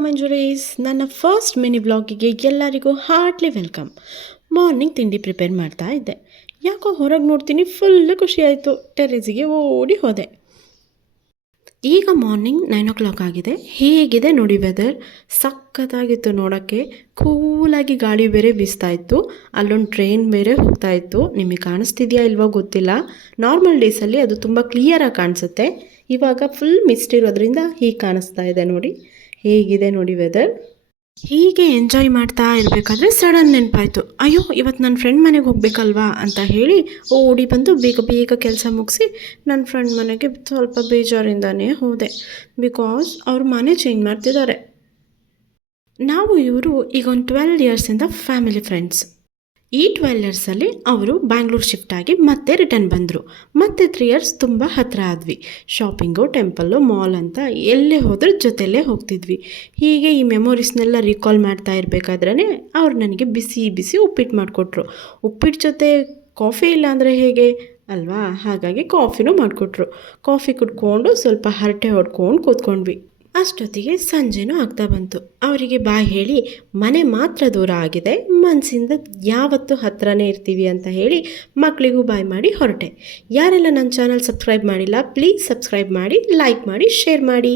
ನನ್ನ first mini ಬ್ಲಾಗಿಗೆ ಎಲ್ಲರಿಗೂ ಹಾರ್ಟ್ಲಿ ವೆಲ್ಕಮ್ ಮಾರ್ನಿಂಗ್ ತಿಂಡಿ ಪ್ರಿಪೇರ್ ಮಾಡ್ತಾ ಇದ್ದೆ. ಯಾಕೋ ಹೊರಗೆ ನೋಡ್ತೀನಿ ಫುಲ್ ಖುಷಿಯಾಯಿತು. ಟೆರೇಸಿಗೆ ಓಡಿ ಹೋದೆ. ಈಗ ಮಾರ್ನಿಂಗ್ ನೈನ್ ಓ ಕ್ಲಾಕ್ ಆಗಿದೆ. ಹೇಗಿದೆ ನೋಡಿ ವೆದರ್ ಸಖತ್ತಾಗಿತ್ತು ನೋಡೋಕ್ಕೆ. ಕೂಲಾಗಿ ಗಾಳಿ ಬೇರೆ ಬೀಸ್ತಾ ಇತ್ತು. ಅಲ್ಲೊಂದು ಟ್ರೈನ್ ಬೇರೆ ಹೋಗ್ತಾ ಇತ್ತು. ನಿಮಗೆ ಕಾಣಿಸ್ತಿದೆಯಾ ಇಲ್ವೋ ಗೊತ್ತಿಲ್ಲ. ನಾರ್ಮಲ್ ಡೇಸಲ್ಲಿ ಅದು ತುಂಬ ಕ್ಲಿಯರಾಗಿ ಕಾಣಿಸುತ್ತೆ. ಇವಾಗ ಫುಲ್ ಮಿಸ್ಟ್ ಇರೋದ್ರಿಂದ ಹೀಗೆ ಕಾಣಿಸ್ತಾ ಇದೆ ನೋಡಿ. ಹೇಗಿದೆ ನೋಡಿ ವೆದರ್ ಹೀಗೆ ಎಂಜಾಯ್ ಮಾಡ್ತಾ ಇರಬೇಕಾದ್ರೆ ಸಡನ್ ನೆನಪಾಯಿತು. ಅಯ್ಯೋ ಇವತ್ತು ನನ್ನ ಫ್ರೆಂಡ್ ಮನೆಗೆ ಹೋಗ್ಬೇಕಲ್ವಾ ಅಂತ ಹೇಳಿ ಓಡಿ ಬಂದು ಬೇಗ ಬೇಗ ಕೆಲಸ ಮುಗಿಸಿ ನನ್ನ ಫ್ರೆಂಡ್ ಮನೆಗೆ ಸ್ವಲ್ಪ ಬೇಜಾರಿಂದನೇ ಹೋದೆ. ಬಿಕಾಸ್ ಅವ್ರ ಮನೆ ಚೇಂಜ್ ಮಾಡ್ತಿದ್ದಾರೆ. ನಾವು ಇವರು ಈಗ ಒಂದು ಟ್ವೆಲ್ ಇಯರ್ಸಿಂದ ಫ್ಯಾಮಿಲಿ ಫ್ರೆಂಡ್ಸ್ ಈ ಟ್ವೆಲ್ ಇಯರ್ಸಲ್ಲಿ ಅವರು ಬ್ಯಾಂಗ್ಳೂರ್ ಶಿಫ್ಟ್ ಆಗಿ ಮತ್ತೆ ರಿಟರ್ನ್ ಬಂದರು. ಮತ್ತೆ ತ್ರೀ ಇಯರ್ಸ್ ತುಂಬ ಹತ್ತಿರ ಆದ್ವಿ. ಶಾಪಿಂಗು ಟೆಂಪಲ್ಲು ಮಾಲ್ ಅಂತ ಎಲ್ಲೇ ಹೋದರೂ ಜೊತೆಯಲ್ಲೇ ಹೋಗ್ತಿದ್ವಿ. ಹೀಗೆ ಈ ಮೆಮೊರೀಸ್ನೆಲ್ಲ ರೀಕಾಲ್ ಮಾಡ್ತಾ ಇರಬೇಕಾದ್ರೆ ಅವ್ರು ನನಗೆ ಬಿಸಿ ಬಿಸಿ ಉಪ್ಪಿಟ್ಟು ಮಾಡಿಕೊಟ್ರು. ಉಪ್ಪಿಟ್ಟು ಜೊತೆ ಕಾಫಿ ಇಲ್ಲ ಅಂದರೆ ಹೇಗೆ? ಅಲ್ವಾ? ಹಾಗಾಗಿ ಕಾಫಿನೂ ಮಾಡಿಕೊಟ್ರು. ಕಾಫಿ ಕುಡ್ಕೊಂಡು ಸ್ವಲ್ಪ ಹರಟೆ ಹೊಡ್ಕೊಂಡು ಕೂತ್ಕೊಂಡ್ವಿ. ಅಷ್ಟೊತ್ತಿಗೆ ಸಂಜೆನೂ ಆಗ್ತಾ ಬಂತು. ಅವರಿಗೆ ಬಾಯ್ ಹೇಳಿ, ಮನೆ ಮಾತ್ರ ದೂರ ಆಗಿದೆ ಮನಸ್ಸಿಂದ ಯಾವತ್ತೂ ಹತ್ರನೇ ಇರ್ತೀವಿ ಅಂತ ಹೇಳಿ ಮಕ್ಕಳಿಗೂ ಬಾಯ್ ಮಾಡಿ ಹೊರಟೆ. ಯಾರೆಲ್ಲ ನನ್ನ ಚಾನಲ್ ಸಬ್ಸ್ಕ್ರೈಬ್ ಮಾಡಿಲ್ಲ ಪ್ಲೀಸ್ ಸಬ್ಸ್ಕ್ರೈಬ್ ಮಾಡಿ ಲೈಕ್ ಮಾಡಿ ಶೇರ್ ಮಾಡಿ.